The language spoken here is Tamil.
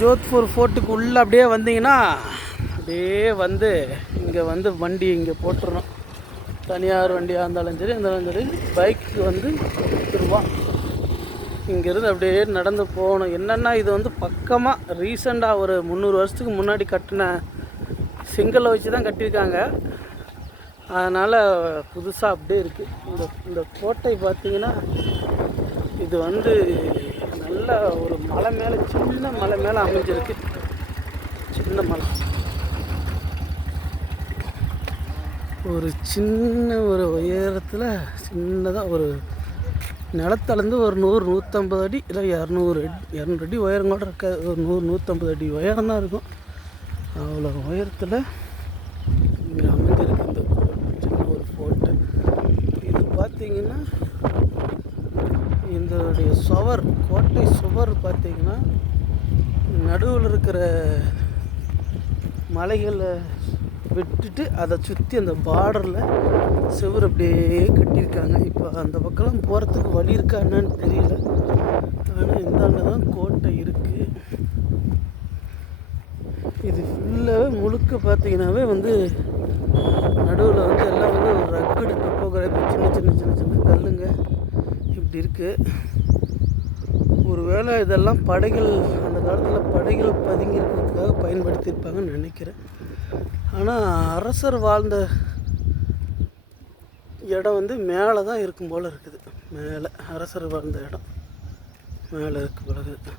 ஜோத்பூர் ஃபோர்ட்டுக்கு உள்ளே அப்படியே வந்தீங்கன்னா அப்படியே வந்து இங்கே வந்து வண்டி இங்கே போட்டுடணும். தனியார் வண்டியாக இருந்தாலும் சரி இருந்தாலும் சரி பைக்கு வந்து 10 ரூபா. இங்கேருந்து அப்படியே நடந்து போகணும். என்னென்னா இது வந்து பக்கமாக ரீசெண்டாக ஒரு 300 வருஷத்துக்கு முன்னாடி கட்டின செங்கலை வச்சு தான் கட்டியிருக்காங்க. அதனால் புதுசாக அப்படியே இருக்குது. இந்த கோட்டை பார்த்திங்கன்னா இது வந்து நல்ல ஒரு மலை மேலே, சின்ன மலை மேலே அமைஞ்சிருக்கு. சின்ன மலை, ஒரு சின்ன ஒரு உயரத்தில் சின்னதாக ஒரு நிலத்துலேருந்து ஒரு 100-150 அடி இல்லை 200 அடி உயரம் கூட இருக்காது. ஒரு 100-150 அடி உயரம் தான் இருக்கும். அவ்வளோ உயரத்தில் இங்கே அமைஞ்சிருக்கு இந்த சின்ன ஒரு ஃபோர்ட்டு. இது பார்த்திங்கன்னா இதனுடைய சுவர், கோட்டை சுவர் பார்த்திங்கன்னா நடுவில் இருக்கிற மலைகளை விட்டுட்டு அதை சுற்றி அந்த பார்டரில் சுவர் அப்படியே கட்டியிருக்காங்க. இப்போ அந்த பக்கம்லாம் போகிறதுக்கு வழி இருக்கா என்னன்னு தெரியல. ஆனால் இந்தாண்ட தான் கோட்டை இருக்குது. இது ஃபுல்லாகவே முழுக்க பார்த்திங்கனாவே வந்து நடுவில் வந்து எல்லாம் வந்து ஒரு ரக்கடு டொப்போகிராஃபி, சின்ன சின்ன சின்ன சின்ன கல்லுங்க இப்படி இருக்குது. ஒரு வேளை இதெல்லாம் படைகள் அந்த காலத்தில் படைகள் பதுங்கி இருக்கிறதுக்காக பயன்படுத்தியிருப்பாங்கன்னு நினைக்கிறேன். ஆனால் அரசர் வாழ்ந்த இடம் வந்து மேலே தான் இருக்கும் போல் இருக்குது. மேலே அரசர் வாழ்ந்த இடம் மேலே இருக்கு போல இருக்குது.